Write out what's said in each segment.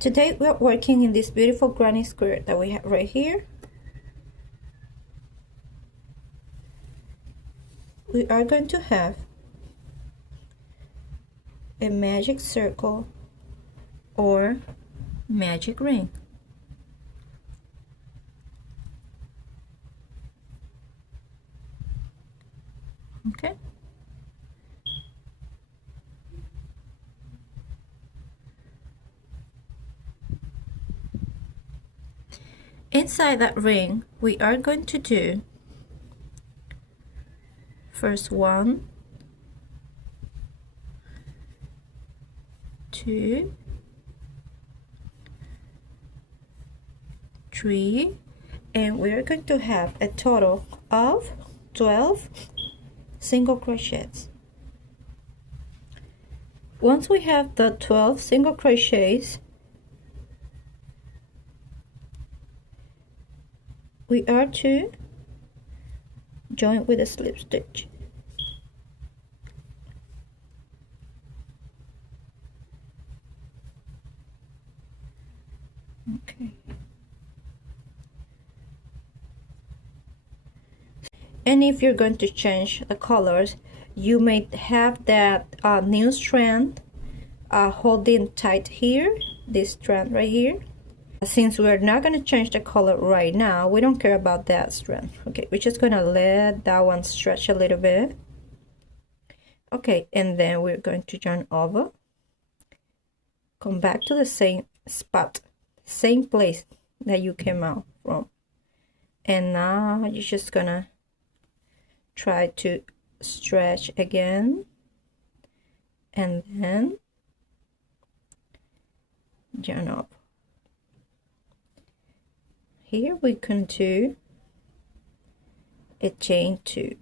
Today we're working in this beautiful granny square that we have right here. We are going to have a magic circle or magic ring. Okay. Inside that ring, we are going to do first 1, 2, 3, and we are going to have a total of 12 single crochets. Once we have the 12 single crochets, we are to join with a slip stitch. Okay. And if you're going to change the colors, you may have that new strand holding tight here, this strand right here. Since we're not going to change the color right now, we don't care about that strand. Okay, we're just going to let that one stretch a little bit. Okay, and then we're going to yarn over, come back to the same spot, same place that you came out from, and now you're just gonna try to stretch again, and then yarn up. Here we can do a chain 2.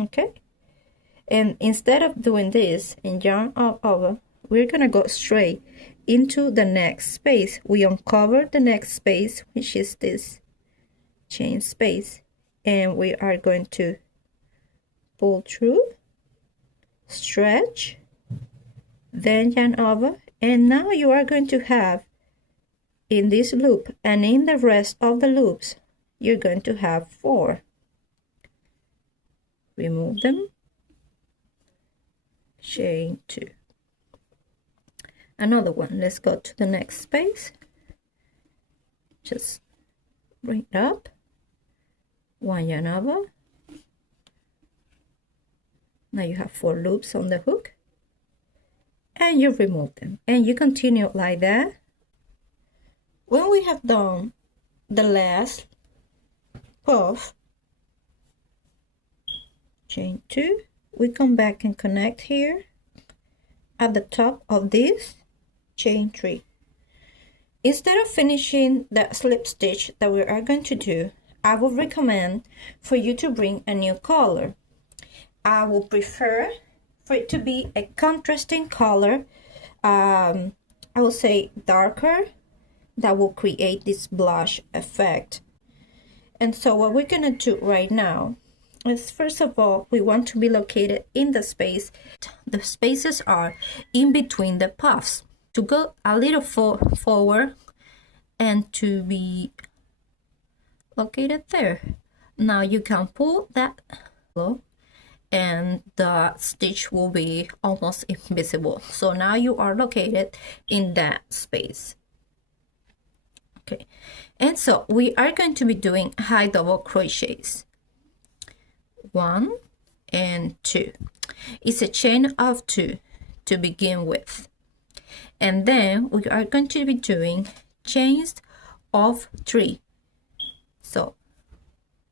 Okay, and instead of doing this and yarn up over, we're gonna go straight into the next space. We uncover the next space, which is this chain space, and we are going to pull through, stretch, then yarn over, and now you are going to have in this loop and in the rest of the loops, you're going to have 4. Remove them, chain 2. Another one. Let's go to the next space, just bring it up, 1 yarn over. Now you have 4 loops on the hook, and you remove them, and you continue like that. When we have done the last puff, chain 2, we come back and connect here at the top of this, chain 3. Instead of finishing the slip stitch that we are going to do, I would recommend for you to bring a new color. I would prefer for it to be a contrasting color. I would say darker, that will create this blush effect. And so what we're gonna do right now is, first of all, we want to be located in the space. The spaces are in between the puffs. To go a little forward and to be located there. Now you can pull that and the stitch will be almost invisible. So now you are located in that space. Okay, and so we are going to be doing high double crochets, 1 and 2. It's a chain of 2 to begin with, and then we are going to be doing chains of 3. So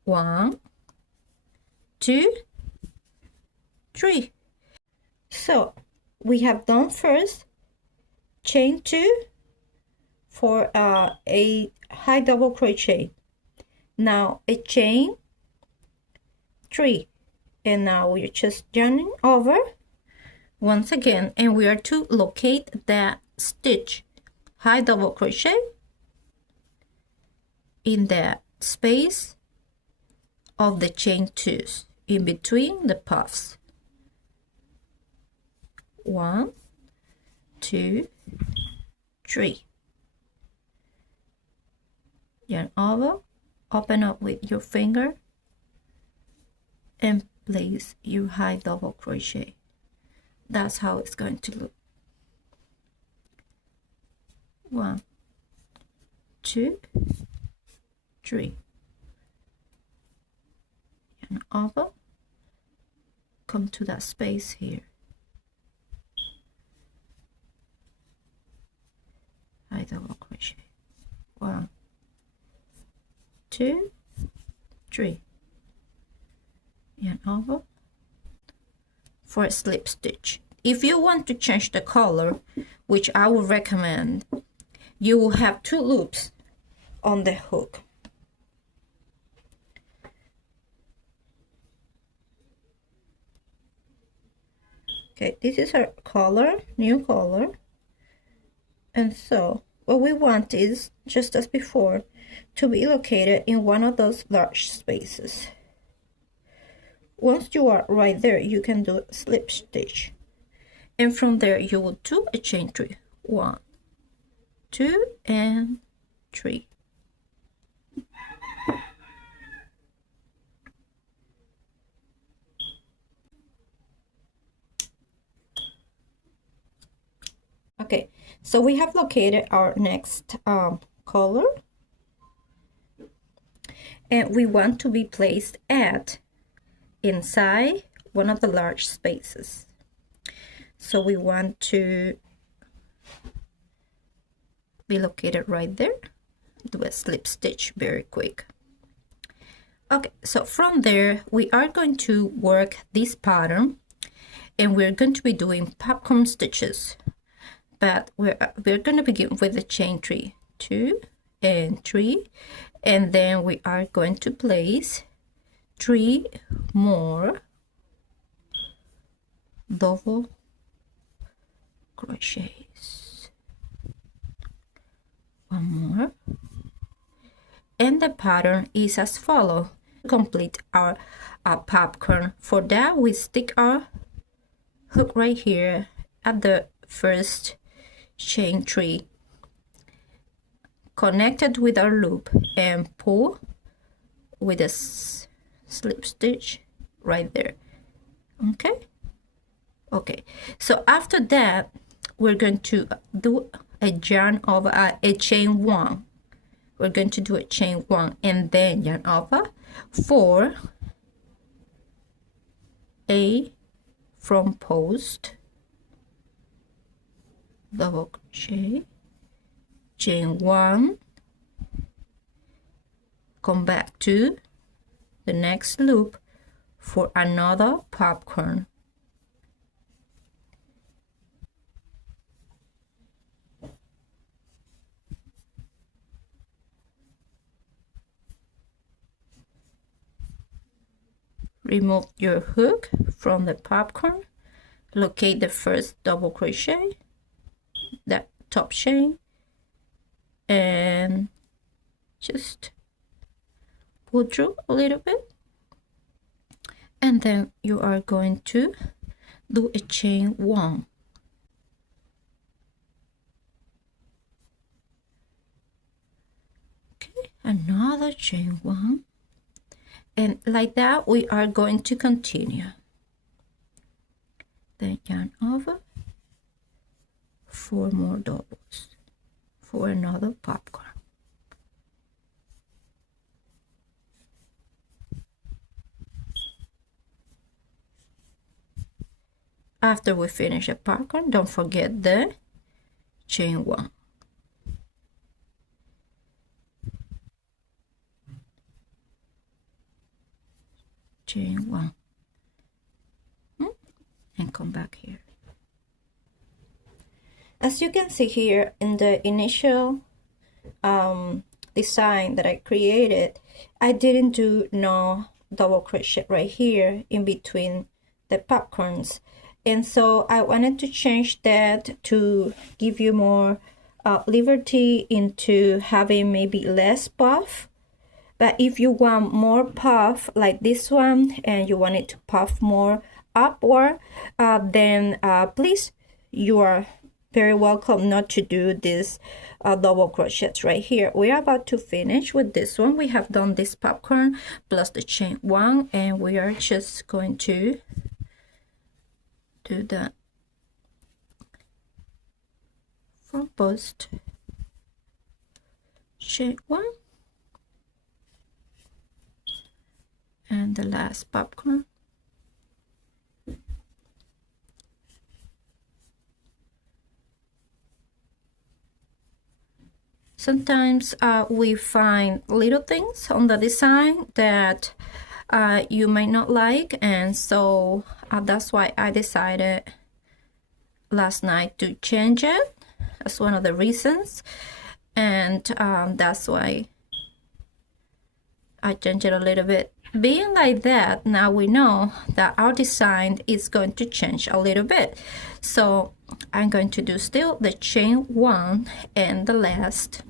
1, 2, 3. So we have done first chain 2 for a high double crochet, now a chain 3, and now we're just yarning over once again, and we are to locate that stitch, high double crochet in that space of the chain 2s in between the puffs. 1, 2, 3. Yarn over, open up with your finger, and place your high double crochet. That's how it's going to look. 1, 2, 3. Yarn over, come to that space here. High double crochet. 1, 2, 3. Yarn over for a slip stitch. If you want to change the color, which I would recommend, you will have 2 loops on the hook. Okay, this is our color, new color. And so what we want is, just as before, to be located in one of those large spaces. Once you are right there, you can do a slip stitch. And from there, you will do a chain 3. 1, 2, and 3. Okay, so we have located our next color, and we want to be placed at inside one of the large spaces. So we want to be located right there. Do a slip stitch very quick. Okay, so from there we are going to work this pattern, and we're going to be doing popcorn stitches. But we're going to begin with the chain 3, 2 and 3, and then we are going to place 3 more double crochets. 1 more, and the pattern is as follows. Complete our popcorn. For that, we stick our hook right here at the first chain 3, connected with our loop, and pull with a slip stitch right there. Okay, so after that we're going to do a yarn over a chain 1. We're going to do a chain 1 and then yarn over for a from post, double crochet, chain 1, come back to the next loop for another popcorn. Remove your hook from the popcorn, locate the first double crochet, that top chain, and just pull through a little bit, and then you are going to do a chain 1. Okay, another chain 1, and like that we are going to continue. Then yarn over 4 more doubles for another popcorn. After we finish a popcorn, don't forget the chain 1. Chain 1. And come back here. As you can see here in the initial design that I created, I didn't do no double crochet right here in between the popcorns, and so I wanted to change that to give you more liberty into having maybe less puff. But if you want more puff like this one and you want it to puff more upward, then please, you are very welcome not to do this double crochets right here. We are about to finish with this one. We have done this popcorn plus the chain 1, and we are just going to do the front post, chain 1, and the last popcorn. Sometimes we find little things on the design that you might not like, and so that's why I decided last night to change it. That's one of the reasons, and that's why I changed it a little bit. Being like that, now we know that our design is going to change a little bit. So I'm going to do still the chain 1 and the last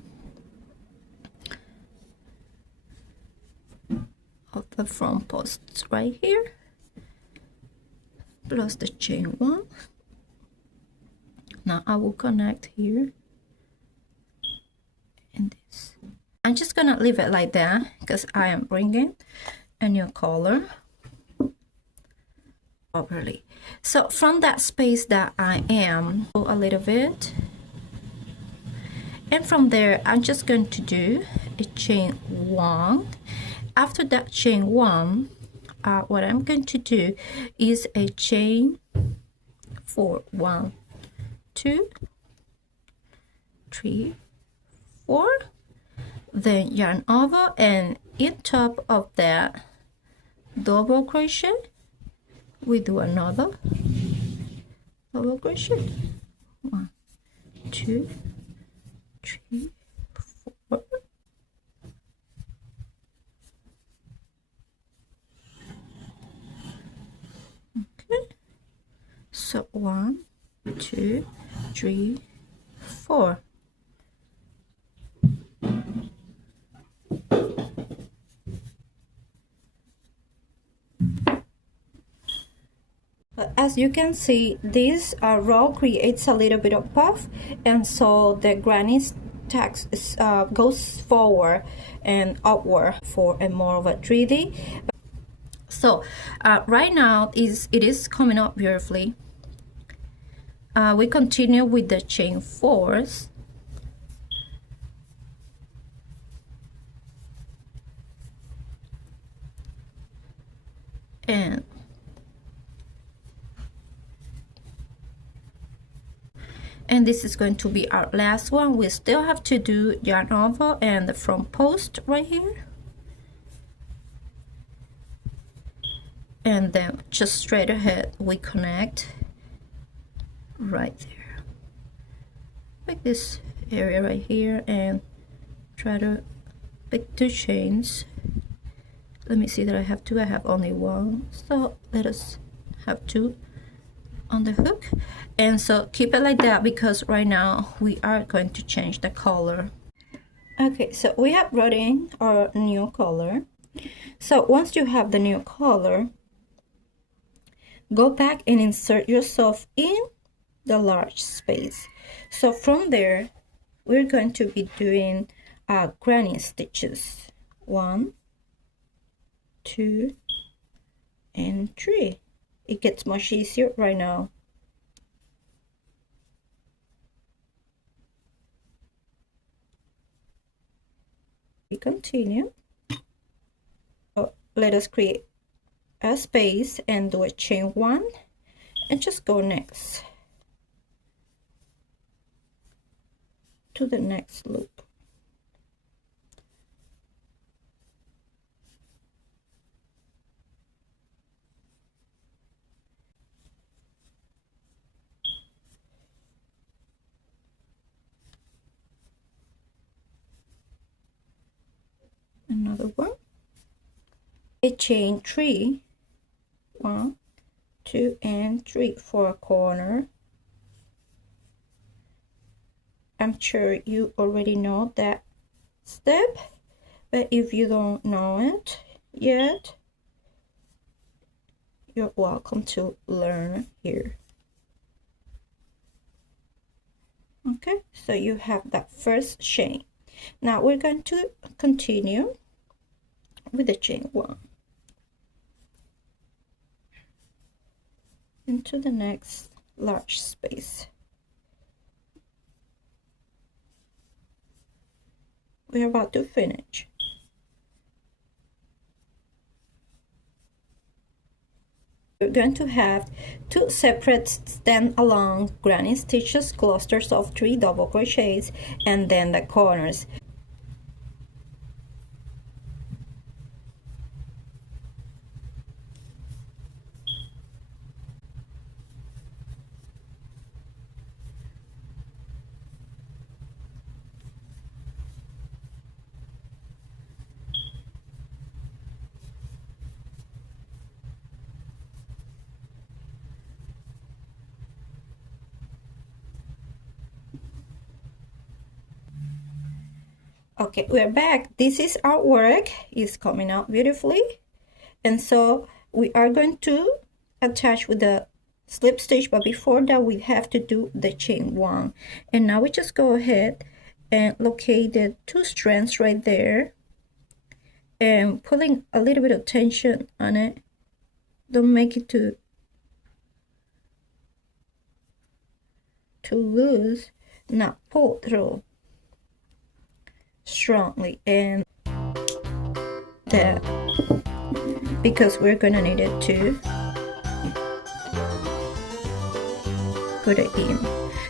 of the front posts right here, plus the chain 1. Now I will connect here and this. I'm just gonna leave it like that because I am bringing a new color properly. So from that space that I am, a little bit, and from there I'm just going to do a chain 1. After that chain 1, what I'm going to do is a chain 4. 1, 2, 3, 4. Then yarn over, and in top of that double crochet we do another double crochet. 1, 2, 3, 4. Okay, so 1, 2, 3, 4. As you can see, this row creates a little bit of puff, and so the granny text goes forward and upward for a more of a 3D. So right now it is coming up beautifully. We continue with the chain 4s. And this is going to be our last one. We still have to do yarn over and the front post right here, and then just straight ahead we connect right there, like this area right here, and try to pick 2 chains. Let me see that I have 2. I have only 1, so let us have 2 on the hook. And so keep it like that because right now we are going to change the color. Okay, so we have brought in our new color. So once you have the new color, go back and insert yourself in the large space. So from there we're going to be doing granny stitches. 1, 2, and 3. It gets much easier right now. We continue. So let us create a space and do a chain 1 and just go next to the next loop. Another one, a chain 3, 1, 2, and 3 for a corner. I'm sure you already know that step, but if you don't know it yet, you're welcome to learn here. Okay, so you have that first chain. Now we're going to continue with the chain 1 into the next large space. We're about to finish. We're going to have 2 separate stand-alone granny stitches, clusters of 3 double crochets, and then the corners. Okay, we're back. This is our work. It's coming out beautifully. And so we are going to attach with the slip stitch, but before that we have to do the chain 1. And now we just go ahead and locate the 2 strands right there and pulling a little bit of tension on it. Don't make it too loose. Now pull through strongly, and that, because we're gonna need it to put it in.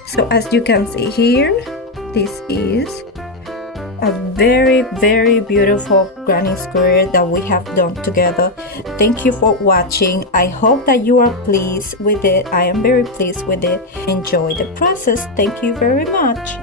So as you can see here, this is a very beautiful granny square that we have done together. Thank you for watching. I hope that you are pleased with it. I am very pleased with it. Enjoy the process. Thank you very much.